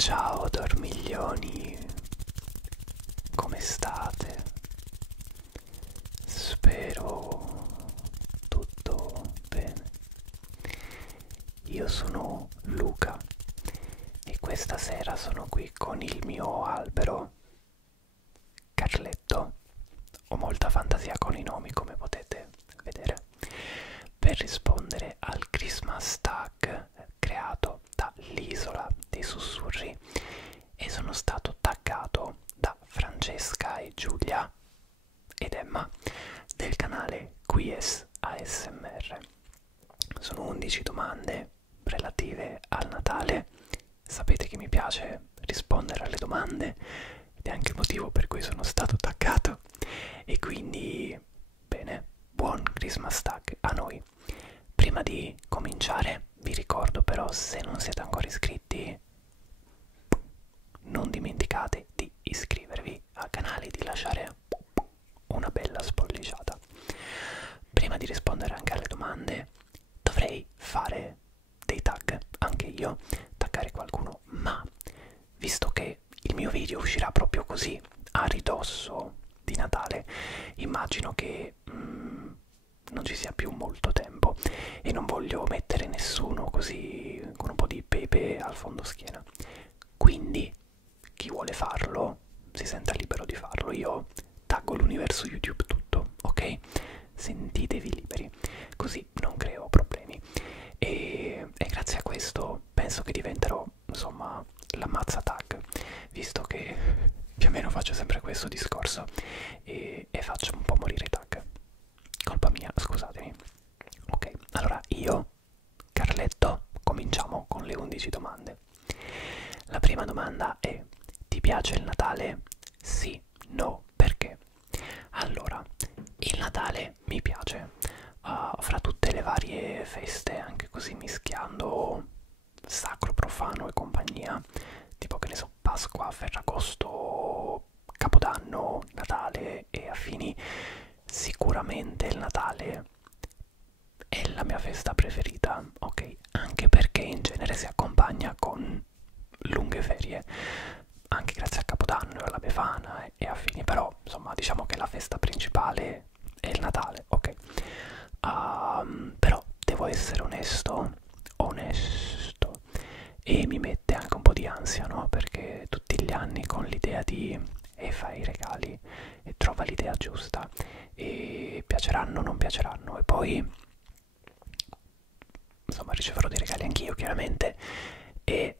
Ciao dormiglioni, come state? Spero tutto bene. Io sono Luca e questa sera sono qui con il mio albero Carletto. Ho molta fantasia con i nomi, come potete vedere, per rispondere al Christmas tag creato da l'Isola dei Sussurri, e sono stato taggato da Francesca e Giulia ed Emma del canale Quies ASMR. Sono 11 domande relative al Natale. Sapete che mi piace rispondere alle domande ed è anche il motivo per cui sono stato taggato, e quindi bene, buon Christmas tag a noi. Prima di cominciare vi ricordo però, se non siete ancora iscritti, non dimenticate di iscrivervi al canale e di lasciare una bella spolliciata. Prima di rispondere anche alle domande dovrei fare dei tag, anche io, taggare qualcuno, ma visto che il mio video uscirà proprio così, a ridosso di Natale, immagino che non ci sia più molto tempo e non voglio mettere nessuno così con un po' di pepe al fondo schiena. Quindi chi vuole farlo si senta libero di farlo. Io taggo l'universo YouTube tutto, ok? Sentitevi liberi, così non creo problemi. E grazie a questo penso che diventerò, insomma, l'ammazza tag, visto che più o meno faccio sempre questo discorso e faccio un po' morire i tag. Colpa mia, scusatemi. Ok, allora io, Carletto, cominciamo con le 11 domande. La prima domanda è: ti piace il Natale? Sì, no, perché? Allora, il Natale mi piace, fra tutte le varie feste, anche così mischiando sacro, profano e compagnia, tipo che ne so, Pasqua, Ferragosto, Capodanno, Natale e affini. Sicuramente il Natale è la mia festa preferita, ok? Anche perché in genere si accompagna con lunghe ferie, anche grazie a Capodanno e alla Befana e affini, però insomma diciamo che la festa principale è il Natale, ok? Però devo essere onesto, e mi mette anche un po' di ansia, no? Perché tutti gli anni con l'idea di fai i regali e trova l'idea giusta e piaceranno o non piaceranno, e poi insomma riceverò dei regali anch'io chiaramente, e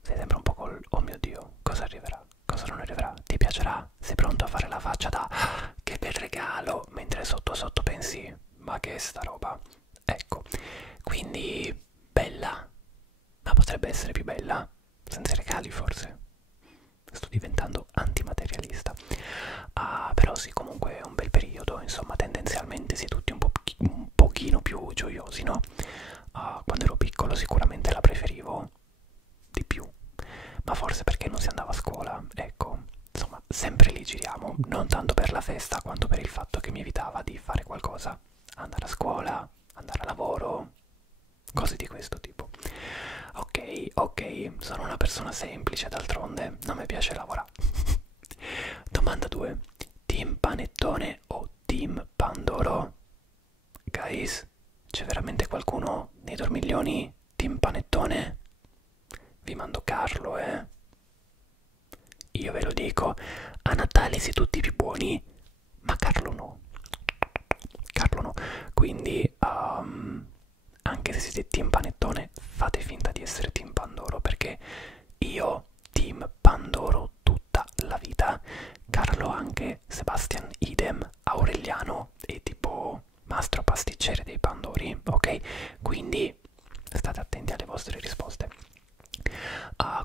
sei sempre un po' col oh mio Dio, cosa arriverà, cosa non arriverà, ti piacerà, sei pronto a fare la faccia da "Ah, che bel regalo", mentre sotto sotto pensi ma che è sta roba. Ecco, quindi bella, ma potrebbe essere più bella senza i regali forse. Sto diventando antimaterialista. Però sì, comunque è un bel periodo, insomma tendenzialmente si è tutti un pochino più gioiosi, no? Quando ero piccolo sicuramente la preferivo di più, ma forse perché non si andava a scuola, ecco, insomma sempre lì giriamo, non tanto per la festa quanto per il fatto che mi evitava di fare qualcosa, andare a scuola, andare a lavoro, cose di questo tipo. Ok, ok, sono una persona semplice, d'altronde non mi piace lavorare. Domanda 2. Team panettone o team pandoro? Guys, c'è veramente qualcuno nei dormiglioni team panettone? Vi mando Carlo, eh? Io ve lo dico, a Natale siete tutti più buoni, ma Carlo no. Carlo no. Quindi, anche se siete team panettone, fate finta di essere team pandoro, perché io team pandoro tutta la vita. Carlo anche, Sebastian idem, Aureliano è tipo mastro pasticcere dei pandori, ok? Quindi state attenti alle vostre risposte.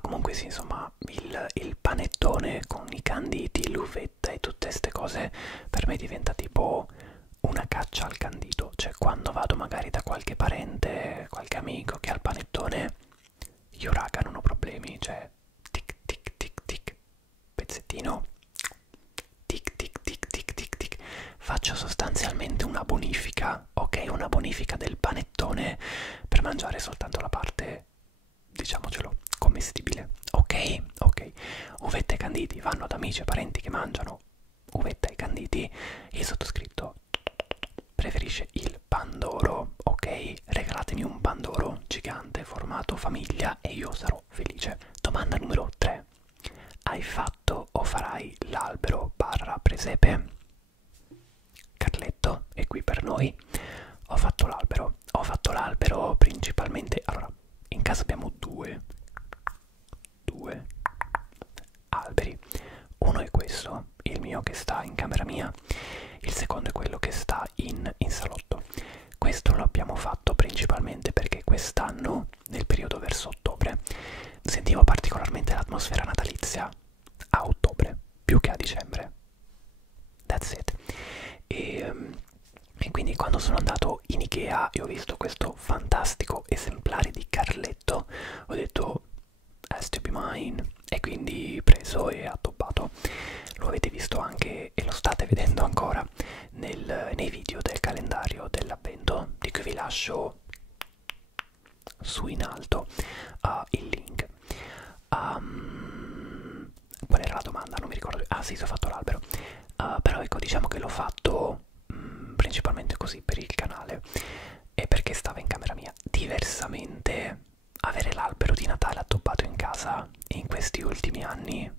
Comunque sì, insomma, il panettone con i canditi, l'uvetta e tutte queste cose per me diventa tipo una caccia al candito. Cioè quando vado magari da qualche parente, qualche amico che ha il panettone, io raga non ho problemi, cioè tic tic tic tic, pezzettino, tic tic tic tic tic tic, faccio sostanzialmente una bonifica, ok? Una bonifica del panettone per mangiare soltanto la parte, diciamocelo, commestibile, ok? canditi vanno ad amici e parenti che mangiano uvetta e canditi, il sottoscritto preferisce il pandoro, ok? Regalatemi un pandoro gigante formato famiglia e io sarò felice. Domanda numero 3. Hai fatto o farai l'albero barra presepe? Carletto è qui per noi. Ho fatto l'albero principalmente, allora, in casa abbiamo due alberi. Uno è questo, il mio che sta in camera mia, il secondo è quello che sta in salotto. Questo lo abbiamo fatto principalmente perché quest'anno, nel periodo verso ottobre, sentivo particolarmente l'atmosfera natalizia a ottobre, più che a dicembre. That's it. E quindi quando sono andato in Ikea e ho visto questo fantastico esemplare di Carletto, ho detto has to be mine, e quindi preso e addobbato. Lo avete visto anche e lo state vedendo ancora nei video del calendario dell'avvento, di cui vi lascio su in alto il link. Qual era la domanda? Non mi ricordo. Ah sì, se ho fatto l'albero. Però ecco, diciamo che l'ho fatto principalmente così per il canale e perché stava in camera mia. Diversamente, avere l'albero di Natale addobbato in casa in questi ultimi anni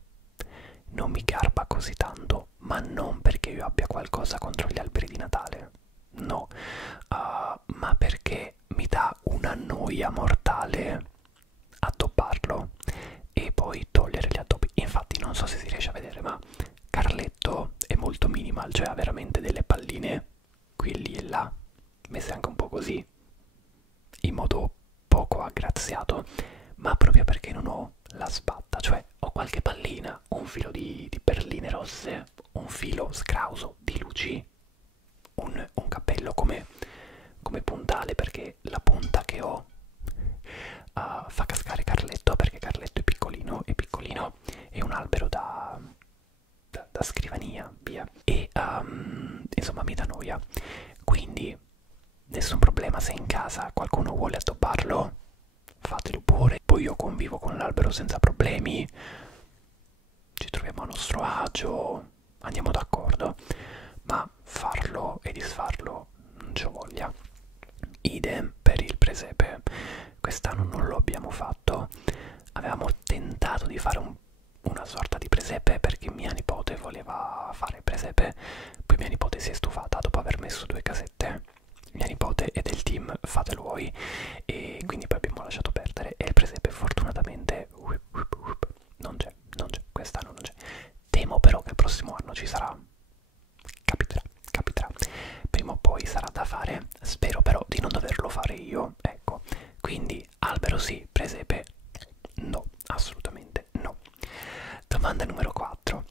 non mi garba così tanto, ma non perché io abbia qualcosa contro gli alberi di Natale, no, ma perché mi dà una noia mortale addobbarlo e poi togliere gli addobbi. Infatti non so se si riesce a vedere, ma Carletto è molto minimal, cioè ha veramente delle palline qui, lì e là, messe anche un po' così, in modo poco aggraziato, ma proprio perché non ho la spatta, cioè ho qualche pallina, un filo di perline rosse, un filo scrauso di luci, un cappello come puntale perché la punta che ho fa cascare Carletto, perché Carletto è piccolino e un albero da scrivania, via, e insomma mi dà noia. Quindi nessun problema se in casa qualcuno vuole addobbarlo, fatelo pure, poi io convivo con l'albero senza problemi, ci troviamo a nostro agio, andiamo d'accordo, ma farlo e disfarlo non c'ho voglia. Idem per il presepe, quest'anno non lo abbiamo fatto, avevamo tentato di fare una sorta di presepe perché mia nipote voleva fare il presepe, poi mia nipote si è stufata dopo aver messo 2 casette, mia nipote è del team fatelo voi, e quindi poi abbiamo lasciato perdere e il presepe fortunatamente non c'è, quest'anno non c'è. Temo però che il prossimo anno ci sarà, capiterà, prima o poi sarà da fare, spero però di non doverlo fare io, ecco. Quindi albero sì, presepe no, assolutamente no. Domanda numero 4.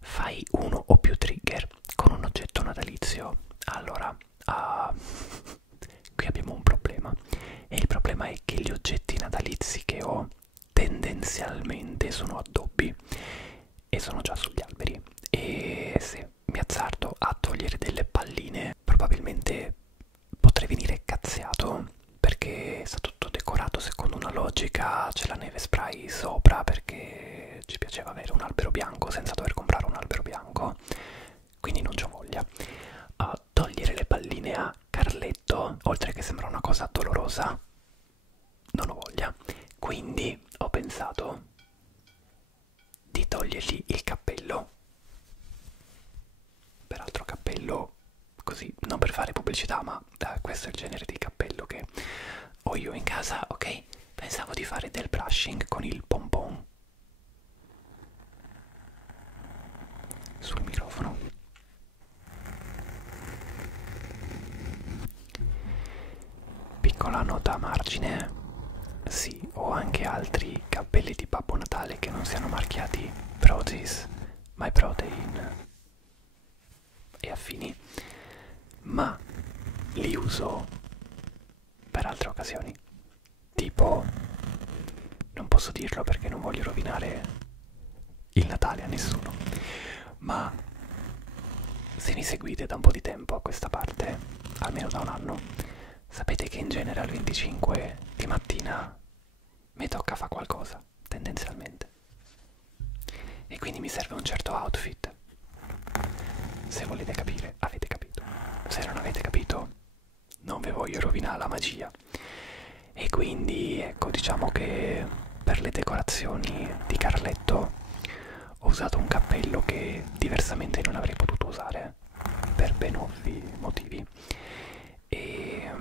Fai uno o più trigger con un oggetto natalizio? Allora, qui abbiamo un problema, e il problema è che gli oggetti natalizi che ho tendenzialmente sono addobbi e sono già sugli alberi, e se mi azzardo a togliere delle palline probabilmente potrei venire cazziato perché sta tutto decorato secondo una logica, c'è la neve spray sopra perché ci piaceva avere un albero bianco senza dover comprare un albero bianco, quindi non c'ho voglia. Togliere le palline a Carletto, oltre che sembra una cosa dolorosa, non ho voglia, quindi ho pensato di togliergli il cappello, peraltro cappello così, non per fare pubblicità, ma questo è il genere di cappello che ho io in casa, ok? Pensavo di fare del brushing con il pompon sul microfono. Piccola nota a margine, sì, ho anche altri cappelli di Babbo Natale che non siano marchiati Prozis, My Protein e affini, ma li uso per altre occasioni, tipo, non posso dirlo perché non voglio rovinare il Natale a nessuno, ma se mi seguite da un po' di tempo a questa parte, almeno da un anno, sapete che in genere al 25 di mattina mi tocca fare qualcosa, tendenzialmente, e quindi mi serve un certo outfit. Se volete capire, avete capito. Se non avete capito, non vi voglio rovinare la magia. E quindi ecco, diciamo che per le decorazioni di Carletto ho usato un cappello che diversamente non avrei potuto usare per ben ovvi motivi. E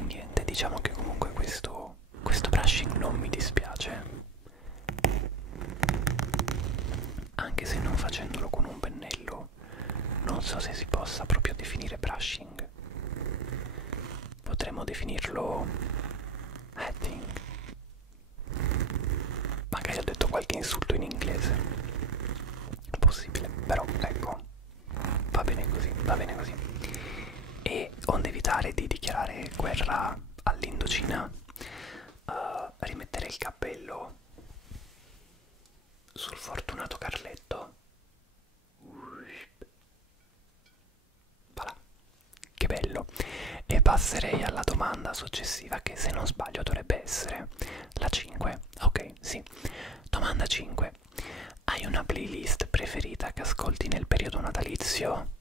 niente, diciamo che comunque questo brushing non mi dispiace, anche se non facendolo con un pennello non so se si possa proprio definire brushing. Potremmo definirlo hatting. Magari ho detto qualche insulto in inglese, possibile, però ecco, va bene così, va bene così. E onde evitare di dichiarare guerra all'Indocina, rimettere il cappello sul fortunato Carletto. Voilà, che bello. E passerei alla domanda successiva, che se non sbaglio dovrebbe essere la 5. Ok, sì. Domanda 5. Hai una playlist preferita che ascolti nel periodo natalizio?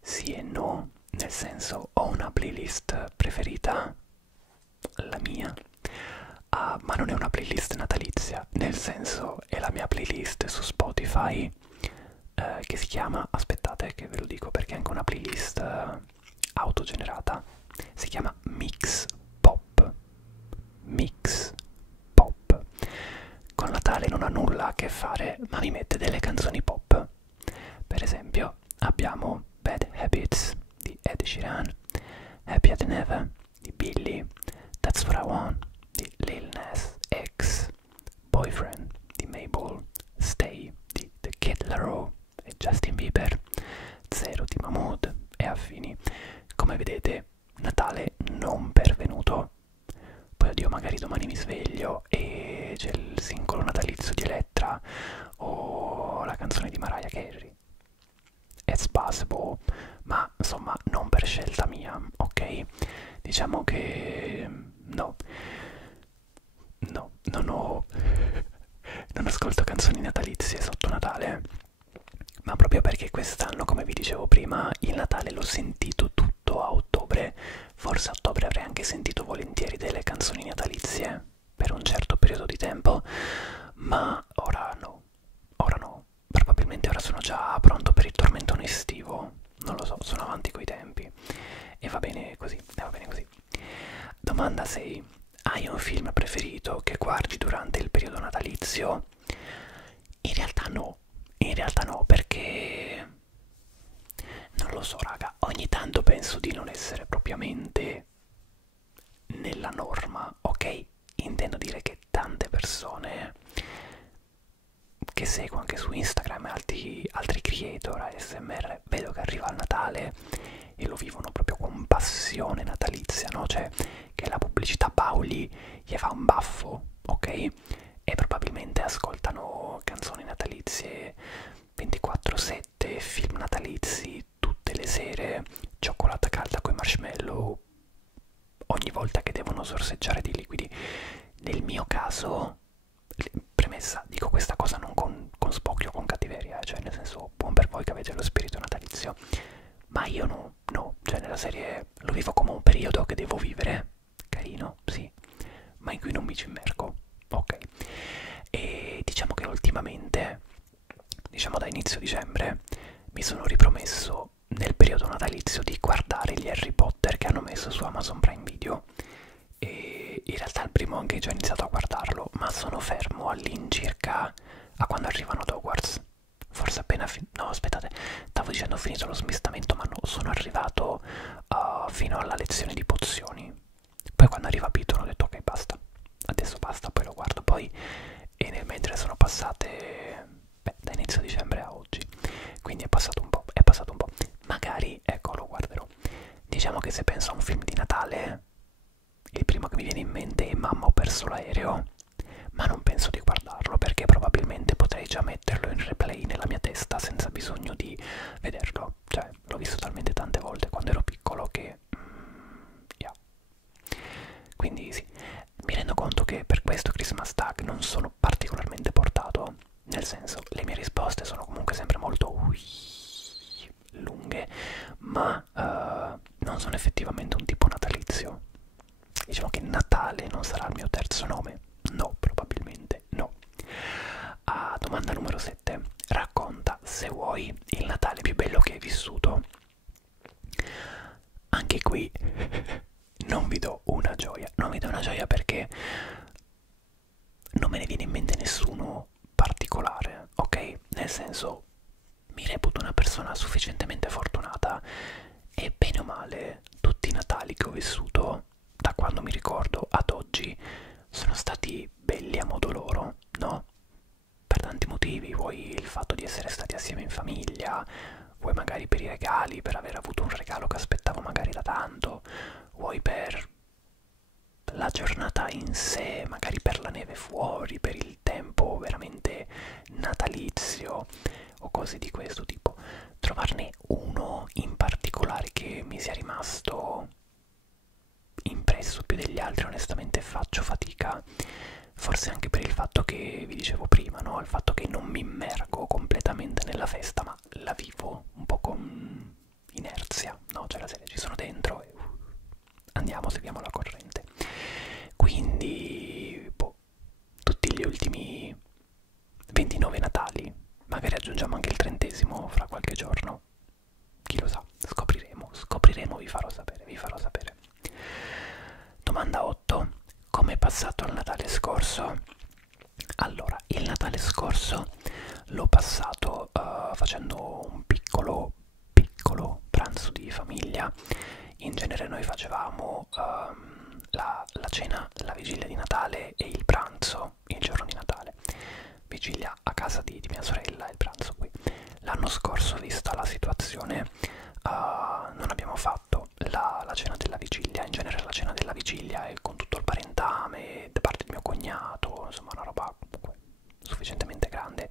Sì e no, nel senso, ho una playlist preferita, la mia, ma non è una playlist natalizia, nel senso è la mia playlist su Spotify, che si chiama, aspettate che ve lo dico perché è anche una playlist autogenerata, si chiama Mix Pop. Mix Pop. Con Natale non ha nulla a che fare, ma mi mette delle canzoni pop. Per esempio abbiamo Bad Habits di Ed Sheeran, Happier Than Ever di Billy, That's What I Want di Lil Nas X, Boyfriend di Mabel, Stay di The Kid Laroi e Justin Bieber, Zero di Mahmood e affini. Come vedete, Natale non pervenuto. Poi oddio, magari domani mi sveglio e c'è il singolo natalizio di Elettra o la canzone di Mariah Carey. It's possible, ma insomma non per scelta mia, ok? Diciamo che no, non ascolto canzoni natalizie sotto Natale, ma proprio perché quest'anno, come vi dicevo prima, il Natale l'ho sentito tutto a ottobre. Forse a ottobre avrei anche sentito volentieri delle canzoni natalizie per un certo periodo di tempo, ma ora no, ora no. Probabilmente ora sono già pronto per il tormentone estivo, non lo so, sono avanti coi tempi e va bene così, e va bene così. Domanda 6. Hai un film preferito che guardi durante il periodo natalizio? In realtà no, perché non lo so raga, ogni tanto penso di non essere propriamente nella norma, ok? Intendo dire che tante persone che seguo anche su Instagram e altri creator ASMR, vedo che arriva il Natale e lo vivono proprio con passione natalizia, no? Cioè che la pubblicità Paoli gli fa un baffo, ok? E probabilmente ascoltano canzoni natalizie 24/7, film natalizi tutte le sere, cioccolata calda coi marshmallow ogni volta che devono sorseggiare dei liquidi. Nel mio caso, premessa, dico questa cosa non con spocchio, con cattiveria, cioè nel senso, buon per voi che avete lo spirito natalizio, ma io no, cioè nella serie lo vivo come un periodo che devo vivere, carino, sì, ma in cui non mi ci immergo, ok? E diciamo che ultimamente, diciamo da inizio dicembre, mi sono ripromesso nel periodo natalizio di guardare gli Harry Potter che hanno messo su Amazon Prime Video, e in realtà il primo anche già iniziato a guardarlo, ma sono fermo all'incirca a quando arrivano ad Hogwarts. Forse appena no, aspettate, stavo dicendo finito lo smistamento, ma no, sono arrivato fino alla lezione di pozioni. Poi quando arriva Piton ho detto ok basta, adesso basta, poi lo guardo poi, e nel mentre sono passate, beh, da inizio dicembre a oggi, quindi è passato un po', magari ecco lo guarderò. Diciamo che se penso a un film di Natale, il primo che mi viene in mente è Mamma ho perso l'aereo, ma non penso di guardarlo perché probabilmente potrei già metterlo in replay nella mia testa senza bisogno di vederlo, cioè l'ho visto talmente tante volte quando ero piccolo che yeah. Quindi sì, mi rendo conto che per questo Christmas Tag non sono particolarmente portato, non me ne viene in mente nessuno particolare, ok? Nel senso, mi reputo una persona sufficientemente fortunata e bene o male tutti i Natali che ho vissuto da quando mi ricordo ad oggi sono stati belli a modo loro, no? Per tanti motivi, vuoi il fatto di essere stati assieme in famiglia, vuoi magari per i regali, per aver avuto un regalo che aspettavo magari da tanto, vuoi per la giornata in sé, magari per la neve fuori, per il tempo veramente natalizio o cose di questo tipo. Trovarne uno in particolare che mi sia rimasto impresso più degli altri, onestamente faccio fatica, forse anche per il fatto che vi dicevo prima, no? Il fatto che non mi immergo completamente nella festa, ma la vivo un po' con inerzia, no? Cioè la serie ci sono dentro e andiamo, seguiamo la corrente. Quindi, boh, tutti gli ultimi 29 Natali, magari aggiungiamo anche il 30° fra qualche giorno, chi lo sa, scopriremo, vi farò sapere, vi farò sapere. Domanda 8. Come è passato il Natale scorso? Allora, il Natale scorso l'ho passato facendo un piccolo pranzo di famiglia. In genere noi facevamo la cena, la vigilia di Natale e il pranzo il giorno di Natale. Vigilia a casa di mia sorella e il pranzo qui. L'anno scorso, vista la situazione, non abbiamo fatto la cena della vigilia. In genere la cena della vigilia è con tutto il parentame da parte di mio cognato, insomma una roba comunque sufficientemente grande,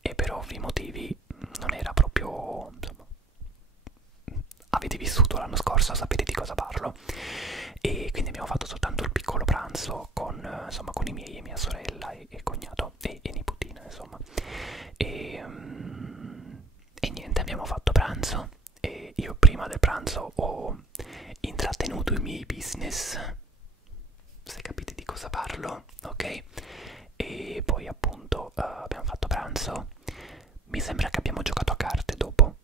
e per ovvi motivi non era proprio, insomma, avete vissuto l'anno scorso, sapete di cosa parlo, e quindi abbiamo fatto soltanto il piccolo pranzo con, insomma, con i miei e mia sorella e cognato e nipotina, insomma, e niente, abbiamo fatto pranzo e io prima del pranzo ho intrattenuto i miei business, se capite di cosa parlo, ok? E poi appunto abbiamo fatto pranzo, mi sembra che abbiamo giocato a carte dopo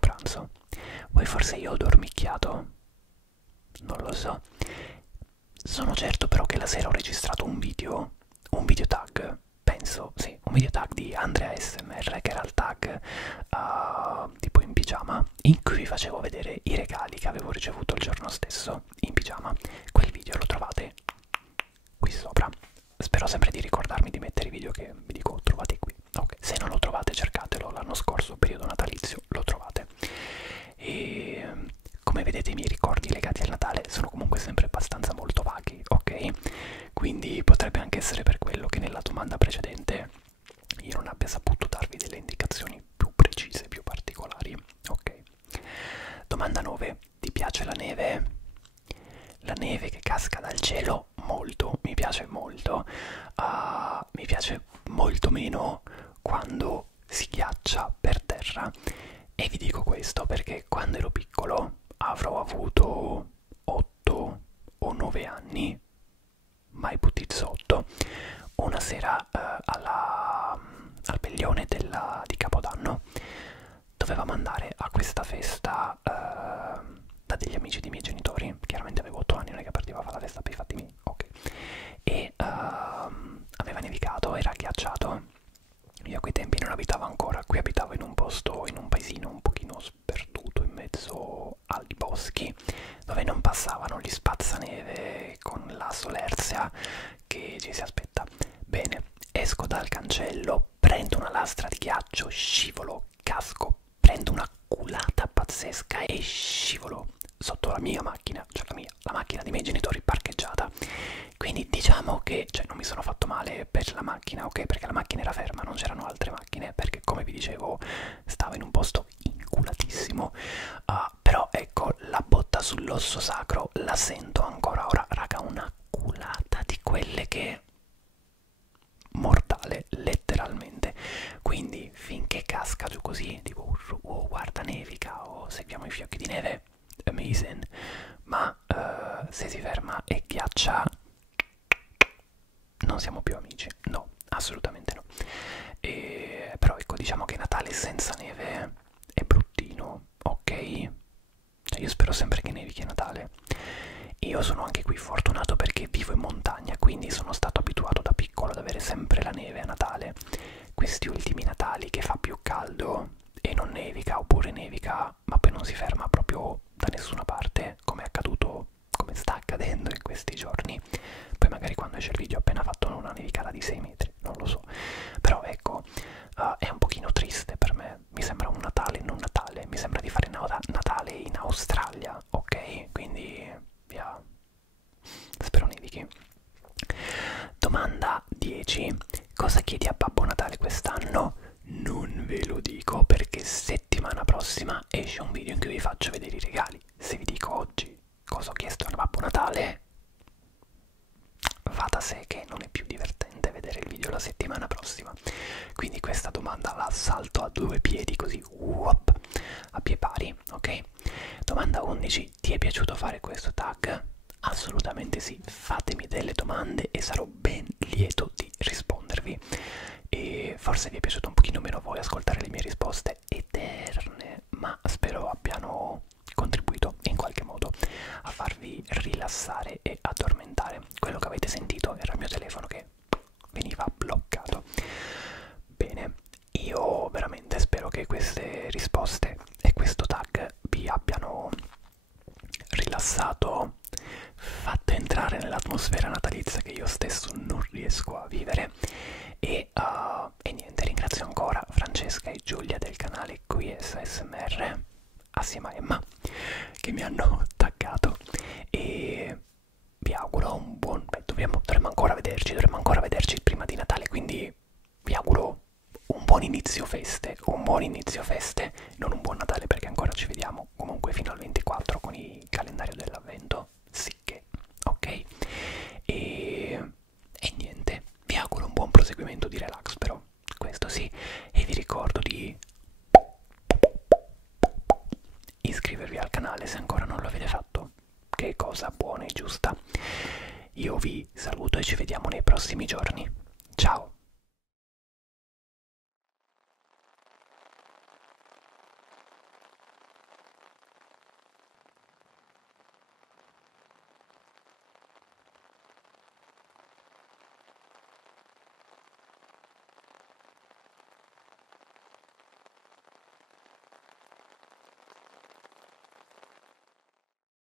pranzo, poi forse io ho dormicchiato, non lo so. Sono certo però che la sera ho registrato un video tag, penso, sì, un video tag di Andrea SMR, che era il tag tipo in pigiama, in cui vi facevo vedere i regali che avevo ricevuto il giorno stesso in pigiama. Quel video lo trovate qui sopra. Spero sempre di ricordarmi di mettere i video che vi dico trovate qui. Ok, se non lo trovate cercatelo, l'anno scorso, periodo natalizio, lo trovate. E come vedete i miei ricordi legati al Natale sono comunque sempre abbastanza molto vaghi, ok? Quindi potrebbe anche essere per quello che nella domanda precedente io non abbia saputo darvi delle indicazioni più precise, più particolari, ok? Domanda 9. Ti piace la neve? La neve che casca dal cielo? Molto, mi piace molto. Mi piace molto meno quando si ghiaccia per terra. E vi dico questo perché quando ero piccolo, avrò avuto 8 o 9 anni, mai putizzotto, una sera al veglione di Capodanno dovevamo andare a questa festa da degli amici dei miei genitori. Chiaramente avevo 8 anni, non è che partivo a fare la festa per i fatti miei, ok. E aveva nevicato, era ghiacciato. Io a quei tempi non abitavo ancora, qui abitavo in un posto, in un paesino un pochino sperduto in mezzo ai boschi, dove non passavano gli spazzaneve con la solerzia che ci si aspetta. Bene, esco dal cancello, prendo una lastra di ghiaccio, scivolo, casco, prendo una culata pazzesca e scivolo sotto la mia macchina, cioè la macchina dei miei genitori parcheggiata. Quindi diciamo che, cioè, non mi sono fatto male per la macchina, ok? Perché la macchina era ferma, non c'erano altre macchine, perché come vi dicevo stavo in un posto inculatissimo. Però ecco, la botta sull'osso sacro la sento ancora ora, raga, una culata di quelle che... mortale, letteralmente. Quindi finché casca giù così, tipo, oh guarda nevica, o seguiamo i fiocchi di neve, amazing. Ma se si ferma e ghiaccia, non siamo più amici, no, assolutamente no. Però ecco, diciamo che Natale senza neve è bruttino, ok? Cioè io spero sempre che nevichi a Natale. io sono anche qui fortunato perché vivo in montagna, quindi sono stato abituato da piccolo ad avere sempre la neve a Natale. Questi ultimi Natali che fa più caldo e non nevica, oppure nevica ma poi non si ferma proprio da nessuna parte, come è accaduto, come sta accadendo in questi giorni. Poi magari quando esce il video ho appena fatto una nevicata di 6 metri, non lo so, però ecco, è un pochino triste per me, mi sembra un Natale non Natale, mi sembra di fare Natale in Australia, ok? Quindi via, spero nevichi. Domanda 10. Cosa chiedi a Babbo Natale quest'anno? Non ve lo dico perché settimana prossima esce un video in cui vi faccio vedere i regali. Se vi dico oggi cosa ho chiesto a Babbo Natale, va da sé che non è più divertente vedere il video la settimana prossima. Quindi questa domanda la salto a due piedi così, whoop, a pie pari, ok? Domanda 11. Ti è piaciuto fare questo tag? Assolutamente sì, fatemi delle domande e sarò ben lieto di rispondervi. E forse vi è piaciuto un pochino meno a voi ascoltare le mie risposte eterne, ma spero abbiano contribuito in qualche modo a farvi rilassare e addormentare. Quello che avete sentito era il mio telefono che veniva bloccato. Bene, io veramente spero che queste risposte e questo tag vi abbiano rilassato, fatto entrare nell'atmosfera natalizia che io stesso non riesco a vivere. E niente, ringrazio ancora Francesca e Giulia del canale QS ASMR assieme a Emma che mi hanno taggato, e vi auguro un buon... Beh, dovremmo ancora vederci prima di Natale, quindi vi auguro un buon inizio feste, non un buon Natale perché ancora ci vediamo comunque fino al 24 con il calendario dell'avvento, sì che, ok? E niente, vi auguro un buon proseguimento di relax però, questo sì, e vi ricordo di iscrivervi al canale se ancora non lo avete fatto, che è cosa buona e giusta. Io vi saluto e ci vediamo nei prossimi giorni.